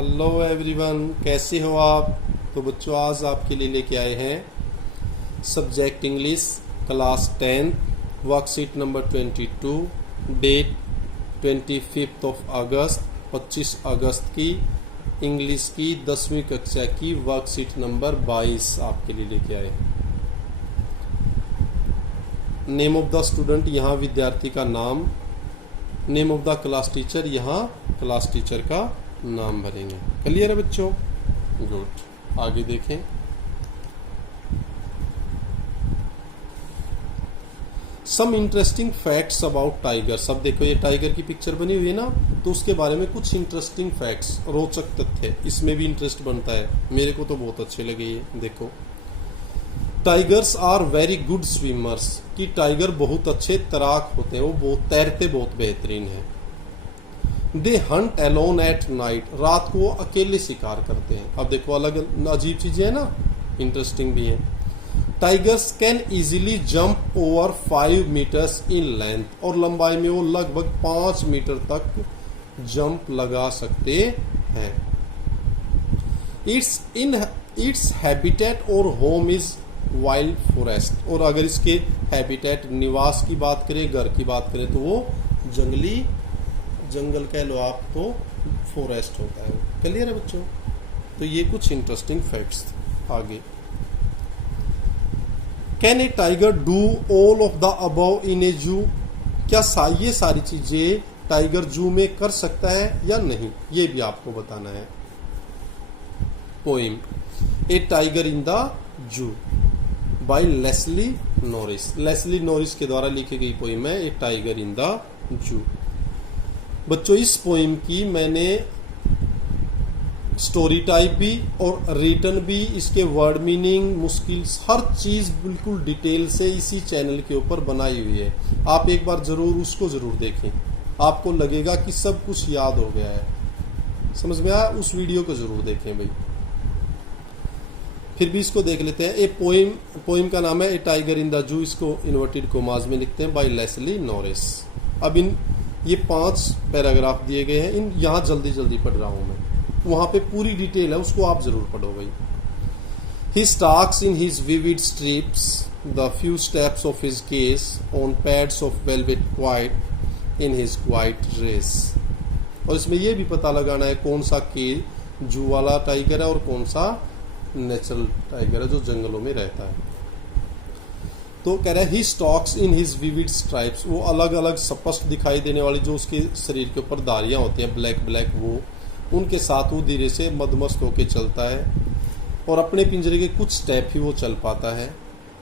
Hello everyone, कैसे हो आप। तो बच्चों आज आपके लिए लेके आए हैं subject English class 10 worksheet number 22 date 25 अगस्त 25 अगस्त की इंग्लिश की 10वीं कक्षा की वर्कशीट नंबर 22 आपके लिए लेके आए हैं। नेम ऑफ द स्टूडेंट यहाँ विद्यार्थी का नाम, name of the class teacher यहाँ क्लास टीचर का नाम भरेंगे। क्लियर है बच्चों? गुड, आगे देखें। Some interesting facts about tiger. सब देखो ये टाइगर की पिक्चर बनी हुई है ना, तो उसके बारे में कुछ इंटरेस्टिंग फैक्ट्स, रोचक तथ्य, इसमें भी इंटरेस्ट बनता है। मेरे को तो बहुत अच्छे लगे ये। देखो, tigers are very good swimmers, कि टाइगर बहुत अच्छे तैराक होते हैं, वो बहुत तैरते बहुत बेहतरीन है। दे हंट अलोन एट नाइट, रात को वो अकेले शिकार करते हैं। अब देखो अलग अजीब चीजें हैं ना, इंटरेस्टिंग भी हैं। Tigers can easily jump over 5 metres in length, और लंबाई में वो लगभग 5 मीटर तक जंप लगा सकते हैं। इट्स हैबिटेट और होम इज वाइल्ड फॉरेस्ट, और अगर इसके हैबिटेट निवास की बात करें, घर की बात करें, तो वो जंगल कह लो आप, तो फॉरेस्ट होता है। क्लियर है बच्चों? तो ये कुछ इंटरेस्टिंग फैक्ट्स। आगे, can a tiger do all of the above in a zoo, क्या ये सारी चीजें टाइगर जू में कर सकता है या नहीं, ये भी आपको बताना है। Poem a tiger in the zoo by Leslie Norris, Leslie Norris के द्वारा लिखी गई पोइम है ए टाइगर इन द जू। बच्चों इस पोइम की मैंने स्टोरी टाइप भी और रिटन भी, इसके वर्ड मीनिंग, मुश्किल, हर चीज बिल्कुल डिटेल से इसी चैनल के ऊपर बनाई हुई है। आप एक बार जरूर उसको जरूर देखें, आपको लगेगा कि सब कुछ याद हो गया है। समझ में आया? उस वीडियो को जरूर देखें भाई। फिर भी इसको देख लेते हैं। ए पोइम का नाम है ए टाइगर इन द जू, इसको इन्वर्टेड कोमास में लिखते हैं, बाय लेस्ली नॉरिस। अब ये 5 पैराग्राफ दिए गए हैं, इन यहाँ जल्दी जल्दी पढ़ रहा हूं मैं, वहां पे पूरी डिटेल है, उसको आप जरूर पढ़ो भाई। He stalks in his vivid stripes the few steps of his cage on pads of velvet quiet in his quiet rage. और इसमें यह भी पता लगाना है कौन सा के जू वाला टाइगर है और कौन सा नेचुरल टाइगर है जो जंगलों में रहता है। तो कह रहा है he stalks in his vivid stripes, वो अलग अलग स्पष्ट दिखाई देने वाली जो उसके शरीर के ऊपर धारियां होती हैं, ब्लैक ब्लैक, वो उनके साथ वो धीरे से मदमस्त होकर चलता है और अपने पिंजरे के कुछ स्टेप ही वो चल पाता है।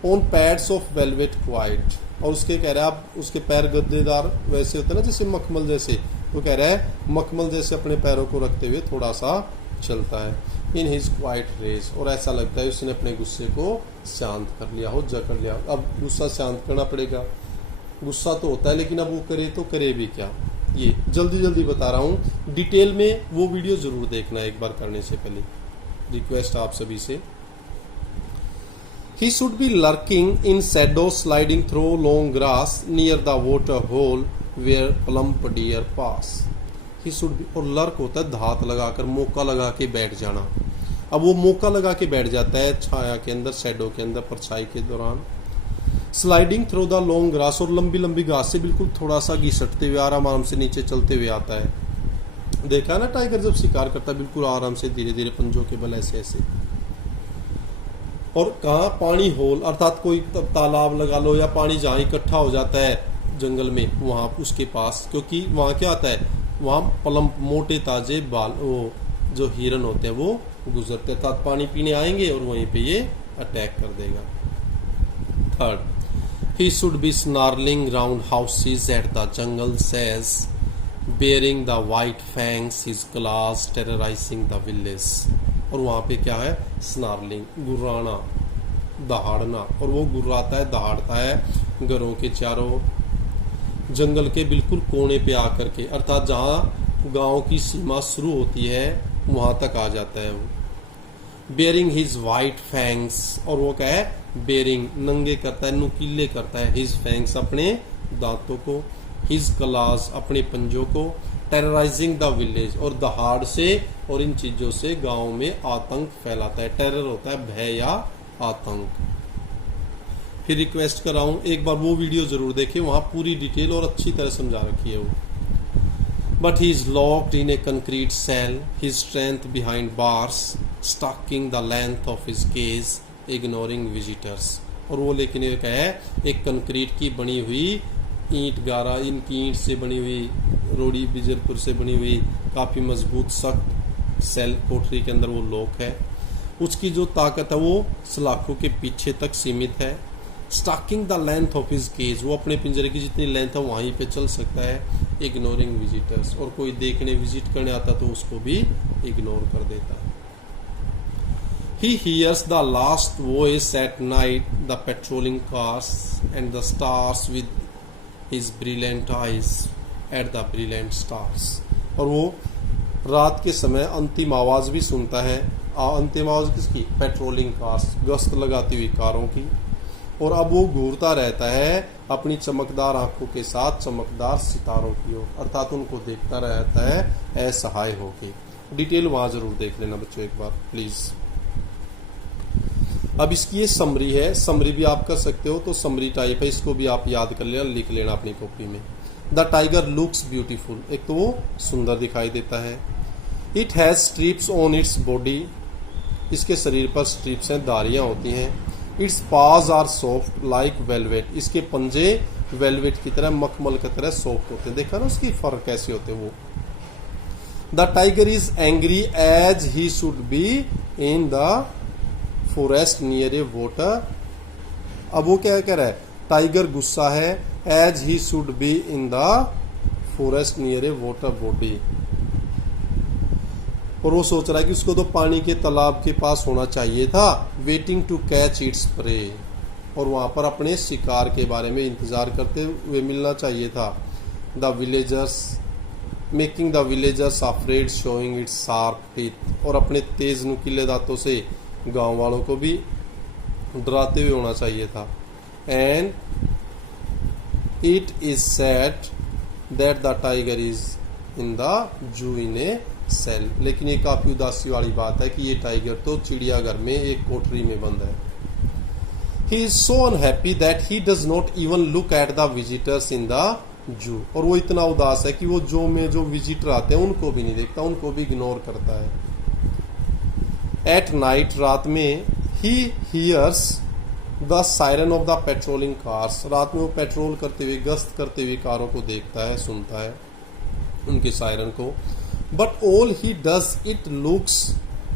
On pads of velvet quite, और उसके कह रहा है आप उसके पैर गद्देदार वैसे होते हैं ना, जैसे मखमल जैसे, तो कह रहा है मखमल जैसे अपने पैरों को रखते हुए थोड़ा सा चलता है। इन हिज क्वाइट रेस, और ऐसा लगता है उसने अपने गुस्से को शांत कर लिया हो, जकड़ लिया। अब गुस्सा शांत करना पड़ेगा, गुस्सा तो होता है लेकिन अब वो करे तो करे भी क्या। ये जल्दी जल्दी बता रहा हूँ, डिटेल में वो वीडियो जरूर देखना एक बार करने से पहले, रिक्वेस्ट आप सभी से। He should be lurking in shadow sliding through long grass near the water hole where plump deer pass. He should be, और लर्क होता है धात लगाकर, मौका लगा के बैठ जाना। अब वो मौका लगा के बैठ जाता है छाया के अंदर, शैडो के अंदर, परछाई के दौरान। Sliding through the long grass, और लंबी लंबी घास से बिल्कुल थोड़ा सा घिसटते हुए आराम आराम से नीचे चलते हुए आता है। देखा है ना टाइगर जब शिकार करता है, बिल्कुल आराम से धीरे धीरे पंजों के बल ऐसे ऐसे। और कहाँ पानी होल, अर्थात कोई तालाब लगा लो या पानी जहाँ इकट्ठा हो जाता है जंगल में, वहां उसके पास, क्योंकि वहां क्या आता है, वहां पलम मोटे ताजे बाल, वो जो हिरन होते हैं वो गुजरते, अर्थात पानी पीने आएंगे और वहीं पे ये अटैक कर देगा। Third, he should B snarling round houses at the jungle says bearing the white fangs his class terrorising the village. और वहां पे क्या है, स्नार्लिंग, गुर्राना, दहाड़ना, और वो गुर्राता है दहाड़ता है घरों के चारों, जंगल के बिल्कुल कोने पे आकर के, अर्थात जहां गांव की सीमा शुरू होती है वहां तक आ जाता है वो। बेयरिंग हिज वाइट फैंग्स, और वो क्या है, बेयरिंग, नंगे करता है, नुकीले करता है, हिज फैंग्स, अपने दांतों को। हिज क्लास अपने पंजों को, टेरराइजिंग द विलेज और दहाड़ से और इन चीजों से गांव में आतंक फैलाता है। टेरर होता है भय या आतंक। फिर रिक्वेस्ट कर रहा हूं एक बार वो वीडियो जरूर देखें, वहां पूरी डिटेल और अच्छी तरह समझा रखी है वो। But he is locked in a concrete cell, his strength behind bars, stalking the length of his cage, ignoring visitors. और वो लेकिन एक है एक कंक्रीट की बनी हुई ईंट गारा, इनकी ईंट से बनी हुई, रोड़ी बिजरपुर से बनी हुई काफी मजबूत सख्त सेल कोठरी के अंदर वो लॉक है। उसकी जो ताकत है वो सलाखों के पीछे तक सीमित है। Stalking the length of his cage, वो अपने पिंजरे की जितनी लेंथ है वहीं पे चल सकता है। इग्नोरिंग विजिटर्स, और कोई देखने विजिट करने आता तो उसको भी इग्नोर कर देता है। He hears the last voice at night, the patrolling cars and the stars with his brilliant eyes at the brilliant stars। और वो रात के समय अंतिम आवाज भी सुनता है। अंतिम आवाज किसकी? पेट्रोलिंग कार्स, गश्त लगाती हुई कारों की। और अब वो घूरता रहता है अपनी चमकदार आंखों के साथ चमकदार सितारों की ओर, अर्थात उनको देखता रहता है असहाय होके। डिटेल वहां जरूर देख लेना बच्चों एक बार प्लीज। अब इसकी ये समरी है, समरी भी आप कर सकते हो, तो समरी टाइप है, इसको भी आप याद कर लेना, लिख लेना अपनी कॉपी में। द टाइगर लुक्स ब्यूटीफुल, एक तो वो सुंदर दिखाई देता है। It has strips on its body, इसके शरीर पर स्ट्रिप्स हैं, धारियां होती हैं। इट्स पाज आर सॉफ्ट लाइक वेलवेट, इसके पंजे वेलवेट की तरह मखमल की तरह सॉफ्ट होते हैं। देखा ना उसकी फर कैसे होते हैं वो। The tiger is angry as he should be in the forest near a water. अब वो क्या कह रहा है? टाइगर गुस्सा है, as he should be in the forest near a water body. और वो सोच रहा है कि उसको तो पानी के तालाब के पास होना चाहिए था, waiting to catch its prey, और वहां पर अपने शिकार के बारे में इंतजार करते हुए मिलना चाहिए था। The villagers making the villagers afraid showing it's sharp teeth, और अपने तेज नुकीले दांतों से गांव वालों को भी डराते हुए होना चाहिए था। And it is sad that the tiger is in the zoo in A cell, लेकिन ये काफी उदासी वाली बात है कि ये टाइगर तो चिड़ियाघर में एक कोठरी में बंद है। He is so unhappy that he does not even look at the visitors in the जू, और वो इतना उदास है कि वो जू में जो विजिटर आते हैं उनको भी नहीं देखता, उनको भी इग्नोर करता है। एट नाइट, रात में, he hears the siren of the patrolling cars, रात में वो पेट्रोल करते हुए गश्त करते हुए कारों को देखता है, सुनता है उनके सायरन को। But all he does it looks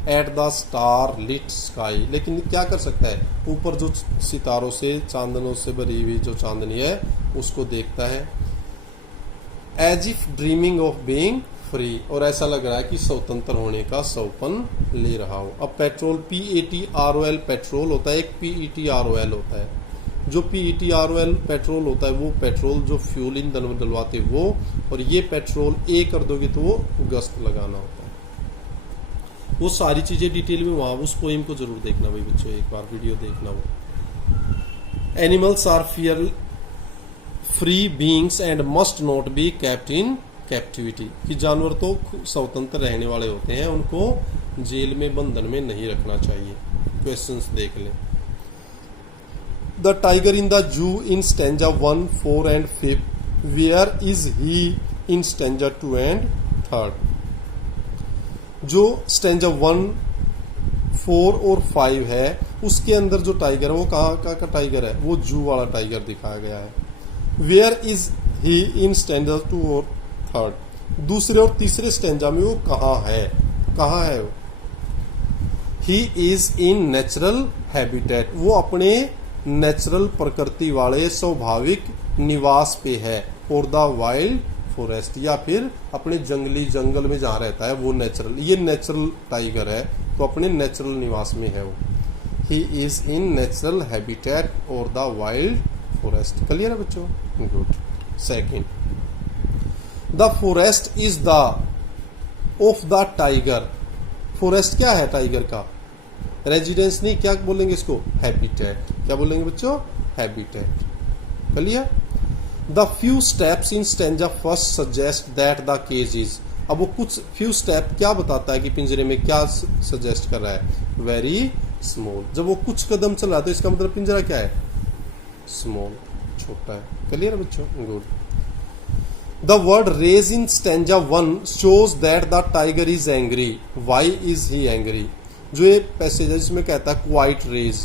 at the starlit sky, लेकिन क्या कर सकता है? ऊपर जो सितारों से चांदनों से भरी हुई जो चांदनी है उसको देखता है। As if dreaming of being free, और ऐसा लग रहा है कि स्वतंत्र होने का सौपन ले रहा हो। अब पेट्रोल PETROL पेट्रोल होता है, एक PETROL होता है। जो PETROL पेट्रोल होता है वो पेट्रोल जो फ्यूल ईंधन में डलवाते वो, और ये पेट्रोल ए कर दोगे तो वो गश्त लगाना होता है। वो सारी चीजें डिटेल में वहां उस पोइम को जरूर देखना भाई बच्चों, एक बार वीडियो देखना वो। Animals are fear free beings and must not be kept in captivity, कि जानवर तो स्वतंत्र रहने वाले होते हैं, उनको जेल में बंधन में नहीं रखना चाहिए। क्वेश्चंस देख लें। The tiger in the zoo in stanza 1, 4 and 5, where is he in stanza 2 and 3। जो स्टैंजा 1, 4 और 5 है उसके अंदर जो टाइगर है वो कहाँ का टाइगर है? वो जू वाला टाइगर दिखाया गया है। Where is he in stanza 2 और 3, दूसरे और तीसरे स्टैंजा में वो कहाँ है? कहाँ है वो? He is in natural habitat, वो अपने नेचुरल प्रकृति वाले स्वाभाविक निवास पे है। और द वाइल्ड फॉरेस्ट, या फिर अपने जंगली जंगल में जहाँ रहता है वो नेचुरल, ये नेचुरल टाइगर है तो अपने नेचुरल निवास में है वो। He is in natural habitat और द वाइल्ड फॉरेस्ट। क्लियर है बच्चों? Good. Second, the forest is the of the tiger. Forest क्या है टाइगर का? रेजिडेंस नहीं, क्या बोलेंगे इसको? हैबिटेट। क्या बोलेंगे बच्चों? Habitat. Clear? The few steps in stanza first suggest that the cage is, अब वो कुछ फ्यू स्टेप क्या बताता है कि पिंजरे में क्या सजेस्ट कर रहा है, वेरी स्मॉल। जब वो कुछ कदम चल रहा है तो इसका मतलब पिंजरा क्या है, स्मॉल, छोटा है। क्लियर बच्चों, good. The word rage in stanza 1 shows that the tiger is angry, why is he angry. जो ये पैसेज है जिसमें कहता है क्वाइट रेज,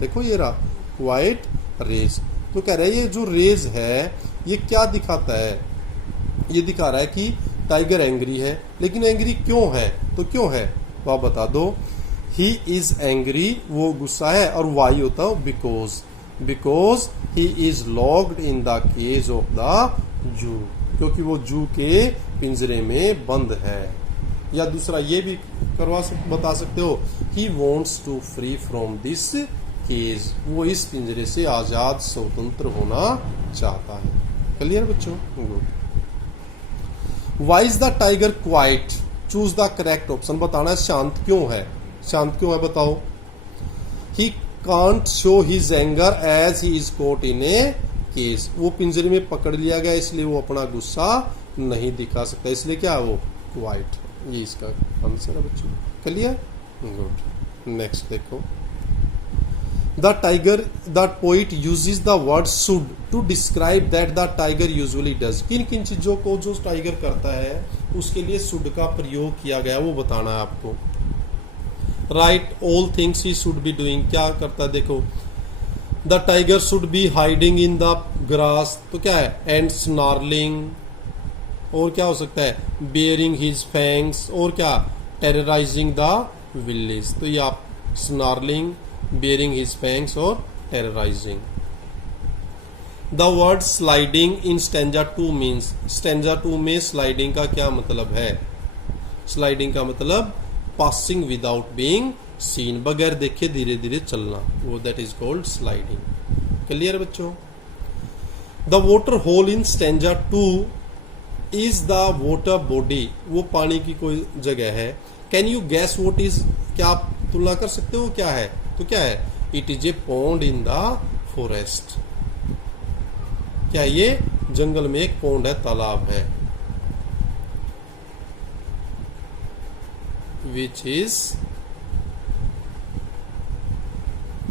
देखो ये रहा क्वाइट रेज, तो कह रहा है ये जो रेज है ये क्या दिखाता है, ये दिखा रहा है कि टाइगर एंग्री है, लेकिन एंग्री क्यों है, तो क्यों है तो आप बता दो। ही इज एंग्री, वो गुस्सा है, और वाई होता है because, because he is locked in the cage of the zoo, क्योंकि वो जू के पिंजरे में बंद है। या दूसरा ये भी बता सकते हो, he wants to free from this cage, वो इस पिंजरे से आजाद स्वतंत्र होना चाहता है। क्लियर बच्चों, good. Why is the tiger quiet, choose the correct option, बताना है शांत क्यों है, शांत क्यों है बताओ। He can't show his anger as he is caught in a case, वो पिंजरे में पकड़ लिया गया इसलिए वो अपना गुस्सा नहीं दिखा सकता, इसलिए क्या है वो क्वाइट, ये इसका आंसर है बच्चों। Clear, good. नेक्स्ट देखो, the tiger, the poet uses the word should to describe that the tiger usually does, किन किन चीजों को जो टाइगर करता है उसके लिए शुड का प्रयोग किया गया वो बताना है आपको। Right all things he should be doing, क्या करता है देखो, the tiger should be hiding in the grass, तो क्या है, एंड स्नार्लिंग, और क्या हो सकता है, बेयरिंग हिज फैंग्स, और क्या, टेरराइजिंग द विलेज, तो ये आप स्नार्लिंग, बेयरिंग हिज फैंग्स और terrorising. The word sliding in stanza 2 means, stanza 2 में स्लाइडिंग का क्या मतलब है, स्लाइडिंग का मतलब पासिंग विदाउट बीइंग सीन, बगैर देखे धीरे धीरे चलना, वो that is called sliding. Clear बच्चों। The water hole in stanza 2 is the water body, वो पानी की कोई जगह है। Can you guess what is, क्या आप तुलना कर सकते हो क्या है, तो क्या है, it is a pond in the forest, क्या ये जंगल में एक पॉन्ड है, तालाब है। विच इज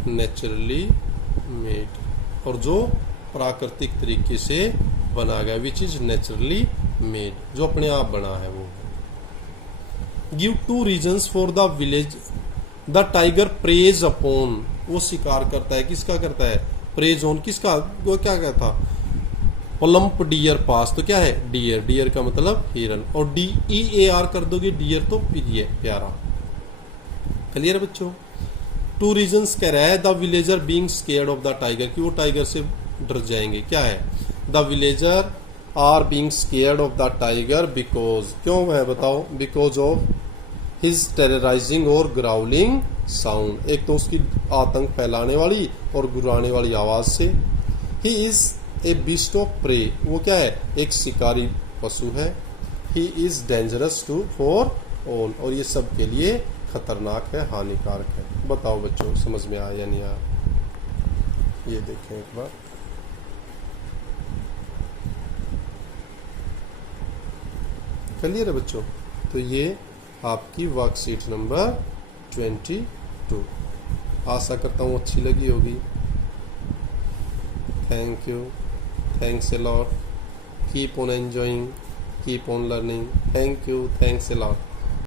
नेचुरली मेड, और जो प्राकृतिक तरीके से बना गया, विच इज नेचुरली मेड, जो अपने आप बना है वो। Give 2 reasons for the village, the tiger praise upon, वो शिकार करता है, किसका करता है, प्रेज ऑन, किसका, वो क्या कहता, प्लम्प डियर पास, तो क्या है, डियर, डियर का मतलब हिरन, और DEAR कर दोगे डियर तो प्रिय, प्यारा। क्लियर बच्चों। 2 रीजन्स कह रहा है, the villager being scared of the tiger, कि वो टाइगर से डर जाएंगे, क्या है, the villager are being scared of the tiger because, क्यों है बताओ, बिकॉज ऑफ हिज टेरराइजिंग और ग्राउलिंग साउंड, एक तो उसकी आतंक फैलाने वाली और गुर्राने वाली आवाज से। He is a beast of prey, वो क्या है, एक शिकारी पशु है। He is dangerous to for all, और ये सब के लिए खतरनाक है, हानिकारक है। बताओ बच्चों समझ में आया या नहीं आया, ये देखें एक बार। क्लियर है बच्चों। तो ये आपकी वर्कशीट नंबर 22, आशा करता हूँ अच्छी लगी होगी। Thank you, thanks a lot, keep on enjoying, keep on learning, thank you, thanks a lot.